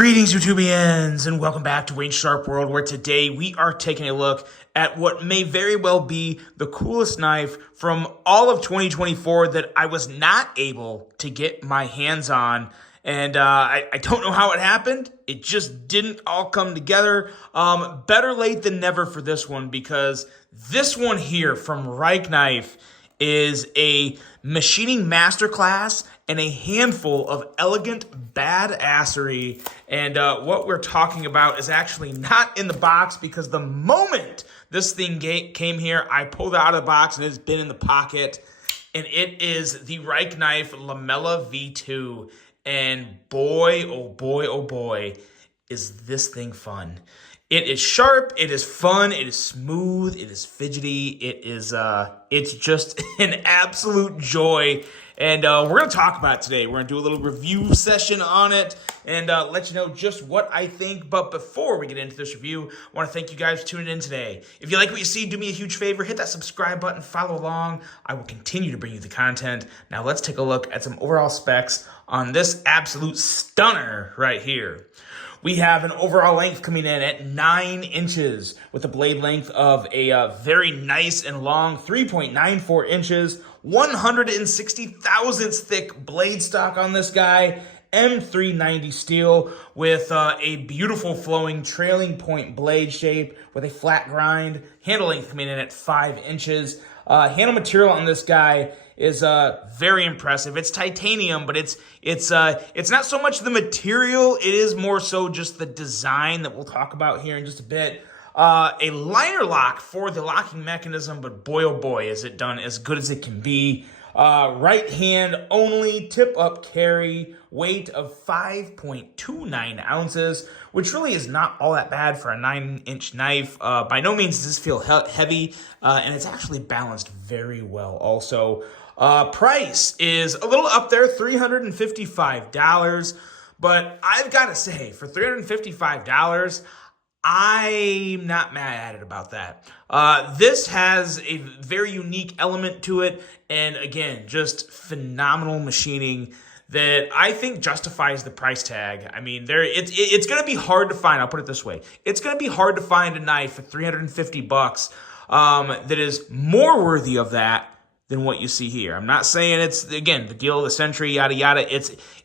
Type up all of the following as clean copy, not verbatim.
Greetings, YouTubians, and welcome back to Wayne Sharp World, where today we are taking a look at what may very well be the coolest knife from all of 2024 that I was not able to get my hands on. And I don't know how it happened. It just didn't all come together. Better late than never for this one, because this one here from Reich Knife is a machining masterclass and a handful of elegant badassery. And what we're talking about is actually not in the box, because the moment this thing came here, I pulled it out of the box and it's been in the pocket. And it is the Reich Knife Lamella V2. And boy, oh boy, oh boy, is this thing fun. It is sharp, it is fun, it is smooth, it is fidgety, it's just an absolute joy. And we're going to talk about it today. We're going to do a little review session on it and let you know just what I think. But before we get into this review, I want to thank you guys for tuning in today. If you like what you see, do me a huge favor. Hit that subscribe button, follow along. I will continue to bring you the content. Now let's take a look at some overall specs on this absolute stunner right here. We have an overall length coming in at 9 inches with a blade length of a very nice and long 3.94 inches, 160 thousandths thick blade stock on this guy, M390 steel with a beautiful flowing trailing point blade shape with a flat grind, handle length coming in at 5 inches. Handle material on this guy is very impressive. It's titanium, but it's not so much the material. It is more so just the design that we'll talk about here in just a bit. A liner lock for the locking mechanism, but boy oh boy is it done as good as it can be. Right hand only, tip up carry, weight of 5.29 ounces, which really is not all that bad for a 9-inch knife. By no means does this feel heavy, and it's actually balanced very well also. Price is a little up there, $355, but I've got to say, for $355, I'm not mad at it about that. This has a very unique element to it, and again, just phenomenal machining that I think justifies the price tag. I mean, it's going to be hard to find. I'll put it this way: it's going to be hard to find a knife for $350 that is more worthy of that than what you see here. I'm not saying it's, again, the deal of the century, yada yada.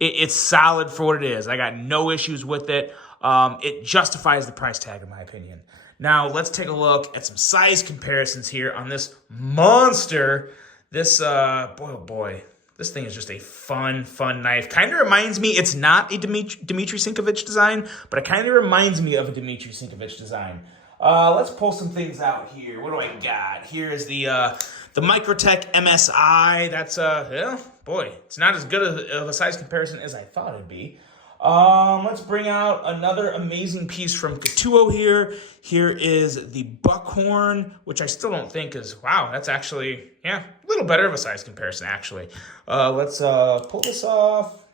It's solid for what it is. I got no issues with it. It justifies the price tag, in my opinion. Now, let's take a look at some size comparisons here on this monster. This, boy, oh boy, this thing is just a fun knife. Kind of reminds me, it's not a Dmitry Sinkovich design, but it kind of reminds me of a Dmitry Sinkovich design. Let's pull some things out here. What do I got? Here is the Microtech MSI. That's, yeah, boy, it's not as good of a size comparison as I thought it'd be. Let's bring out another amazing piece from Katuo here. Here is the Buckhorn, which I still don't think is, wow, that's actually, yeah, a little better of a size comparison, actually. Let's pull this off.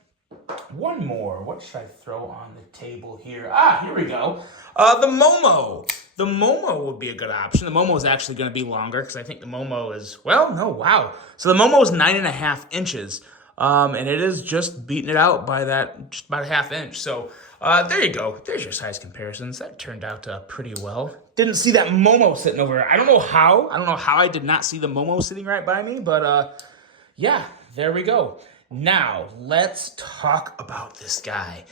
One more. What should I throw on the table here? Here we go. The Momo. The Momo would be a good option. The Momo is actually going to be longer, because I think the Momo is, well, no, wow. So the Momo is 9.5 inches. And it is just beating it out by that, just about a ½ inch. So there you go. There's your size comparisons. That turned out pretty well. Didn't see that Momo sitting over there. I don't know how I did not see the Momo sitting right by me, but yeah, there we go. Now, let's talk about this guy.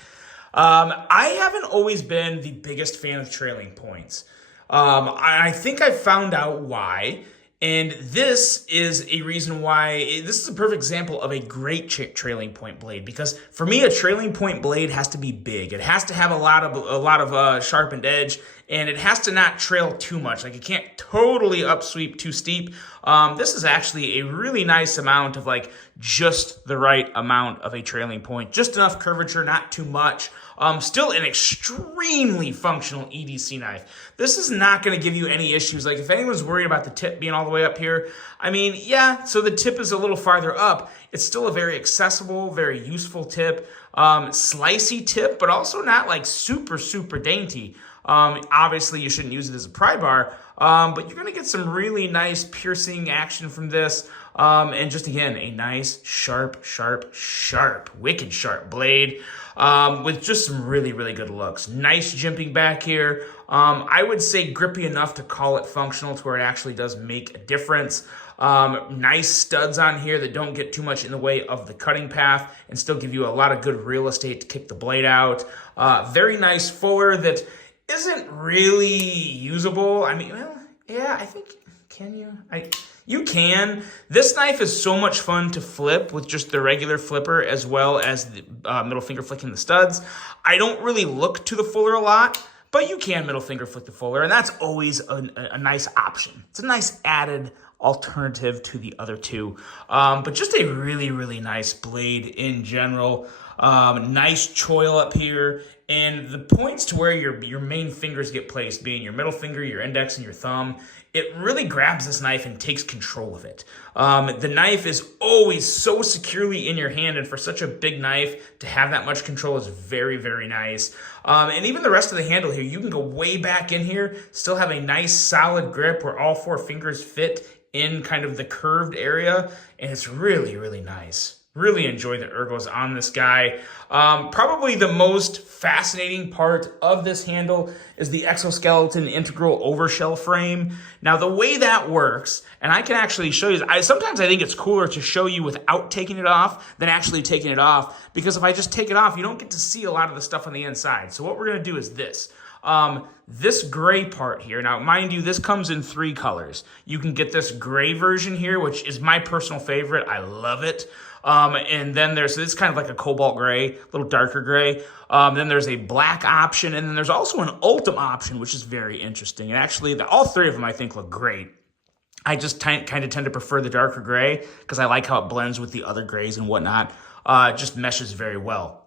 I haven't always been the biggest fan of trailing points. I think I found out why. And this is a reason why, this is a perfect example of a great trailing point blade, because for me, a trailing point blade has to be big. It has to have a lot of sharpened edge, and it has to not trail too much. Like, it can't totally upsweep too steep. This is actually a really nice amount of, like, just the right amount of a trailing point. Just enough curvature, not too much. Still an extremely functional EDC knife. This is not going to give you any issues. Like, if anyone's worried about the tip being all the way up here, I mean, yeah, so the tip is a little farther up. It's still a very accessible, very useful tip. Slicey tip, but also not like super dainty. Obviously, you shouldn't use it as a pry bar, but you're going to get some really nice piercing action from this. And just, again, a nice, sharp, wicked sharp blade. with just some really, really good looks. Nice jimping back here. I would say grippy enough to call it functional to where it actually does make a difference. Nice studs on here that don't get too much in the way of the cutting path and still give you a lot of good real estate to kick the blade out. Very nice fuller that isn't really usable. I mean, well, yeah, I think, can you? You can. This knife is so much fun to flip with just the regular flipper as well as the middle finger flicking the studs. I don't really look to the fuller a lot, but you can middle finger flick the fuller, and that's always a nice option. It's a nice added alternative to the other two. But just a really, really nice blade in general. Nice choil up here, and the points to where your main fingers get placed, being your middle finger, your index, and your thumb, it really grabs this knife and takes control of it. The knife is always so securely in your hand, and for such a big knife, to have that much control is very, very nice. And even the rest of the handle here, you can go way back in here, still have a nice solid grip where all four fingers fit in kind of the curved area, and it's really, really nice. Really enjoy the ergos on this guy. Probably the most fascinating part of this handle is the exoskeleton integral overshell frame. Now, the way that works, and I can actually show you, sometimes I think it's cooler to show you without taking it off than actually taking it off, because if I just take it off, you don't get to see a lot of the stuff on the inside. So what we're gonna do is this. This gray part here, now mind you, this comes in 3 colors. You can get this gray version here, which is my personal favorite. I love it. And then it's kind of like a cobalt gray, a little darker gray. Then there's a black option, and then there's also an ultim option, which is very interesting. And actually, all 3 of them I think look great. I just kind of tend to prefer the darker gray because I like how it blends with the other grays and whatnot. It just meshes very well.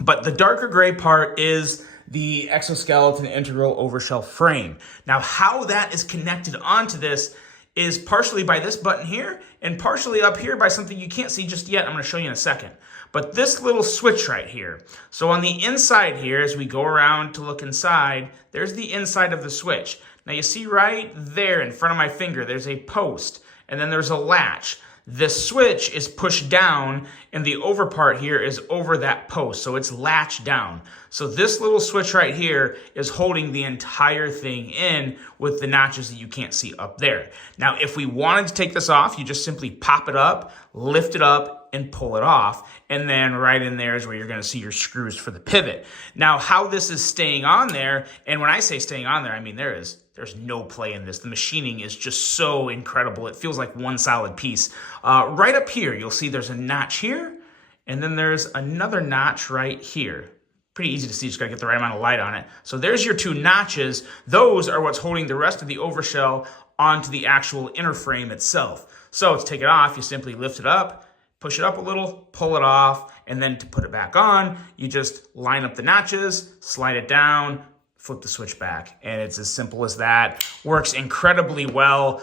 But the darker gray part is the exoskeleton integral overshell frame. Now, how that is connected onto this is partially by this button here and partially up here by something you can't see just yet. I'm going to show you in a second. But this little switch right here. So on the inside here, as we go around to look inside, there's the inside of the switch. Now you see right there in front of my finger, there's a post and then there's a latch. This switch is pushed down and the over part here is over that post, so it's latched down. So this little switch right here is holding the entire thing in with the notches that you can't see up there. Now, if we wanted to take this off, you just simply pop it up, lift it up, and pull it off. And then right in there is where you're gonna see your screws for the pivot. Now, how this is staying on there, and when I say staying on there, I mean there's no play in this. The machining is just so incredible. It feels like one solid piece. Right up here, you'll see there's a notch here, and then there's another notch right here. Pretty easy to see, just gotta get the right amount of light on it. So there's your 2 notches. Those are what's holding the rest of the overshell onto the actual inner frame itself. So to take it off, you simply lift it up, push it up a little, pull it off, and then to put it back on, you just line up the notches, slide it down, flip the switch back, and it's as simple as that. Works incredibly well.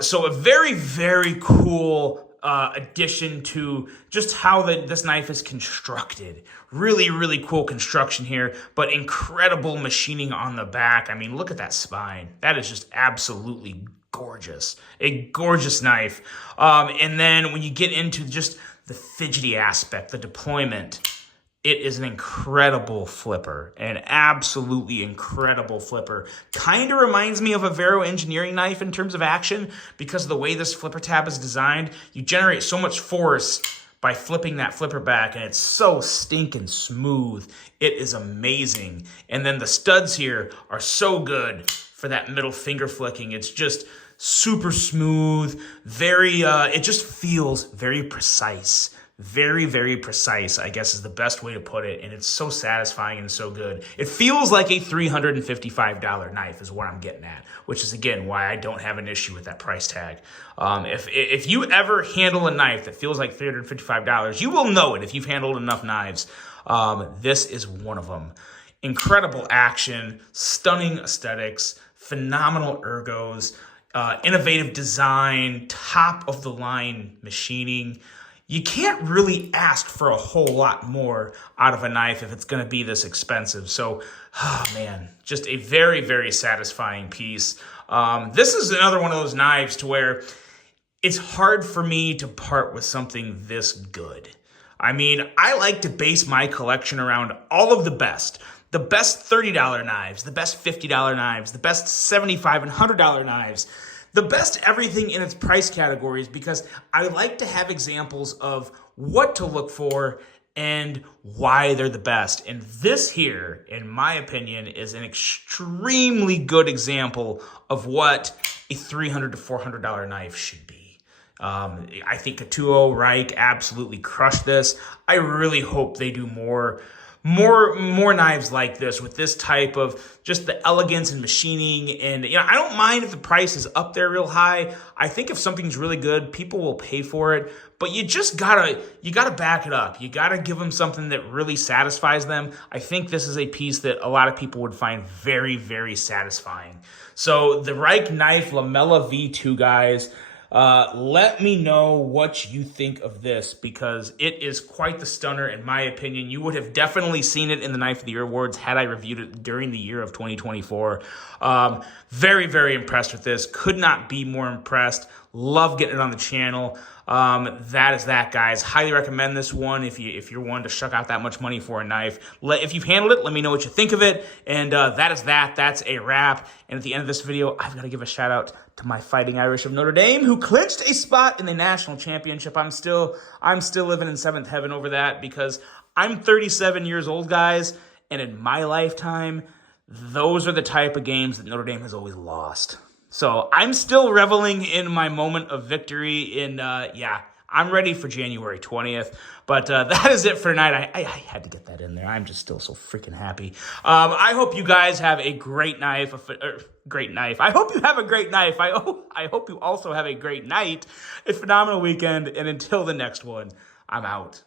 So a very, very cool addition to just how this knife is constructed. Really, really cool construction here, but incredible machining on the back. I mean, look at that spine. That is just absolutely gorgeous. A gorgeous knife. And then when you get into just the fidgety aspect, the deployment, it is an incredible flipper, an absolutely incredible flipper. Kind of reminds me of a Vero engineering knife in terms of action because of the way this flipper tab is designed. You generate so much force by flipping that flipper back, and it's so stinking smooth. It is amazing. And then the studs here are so good for that middle finger flicking. It's just super smooth, it just feels very precise. Very, very precise, I guess is the best way to put it. And it's so satisfying and so good. It feels like a $355 knife is what I'm getting at, which is, again, why I don't have an issue with that price tag. If you ever handle a knife that feels like $355, you will know it if you've handled enough knives. This is one of them. Incredible action, stunning aesthetics, phenomenal ergos, innovative design, top-of-the-line machining. You can't really ask for a whole lot more out of a knife if it's going to be this expensive. So, man, just a very, very satisfying piece. This is another one of those knives to where it's hard for me to part with something this good. I mean, I like to base my collection around all of the best. The best $30 knives, the best $50 knives, the best $75 and $100 knives, the best everything in its price categories, because I like to have examples of what to look for and why they're the best. And this here, in my opinion, is an extremely good example of what a $300 to $400 knife should be. I think Katuo Reich absolutely crushed this. I really hope they do more knives like this with this type of just the elegance and machining. And I don't mind if the price is up there real high. I think if something's really good, people will pay for it. But you gotta back it up. You gotta give them something that really satisfies them. I think this is a piece that a lot of people would find very, very satisfying. So the Reich Knife Lamella V2, guys. Let me know what you think of this, because it is quite the stunner in my opinion. You would have definitely seen it in the Knife of the Year awards had I reviewed it during the year of 2024. Very, very impressed with this. Could not be more impressed. Love getting it on the channel. That is that, guys. Highly recommend this one if you're one to shuck out that much money for a knife. If you've handled it, let me know what you think of it. And that is that. That's a wrap. And at the end of this video, I've got to give a shout out to my Fighting Irish of Notre Dame, who clinched a spot in the national championship. I'm still living in seventh heaven over that, because I'm 37 years old, guys, and in my lifetime, those are the type of games that Notre Dame has always lost. So I'm still reveling in my moment of victory. And I'm ready for January 20th. But that is it for tonight. I had to get that in there. I'm just still so freaking happy. I hope you guys have a great knife. I hope you have a great knife. I hope you also have a great night, a phenomenal weekend. And until the next one, I'm out.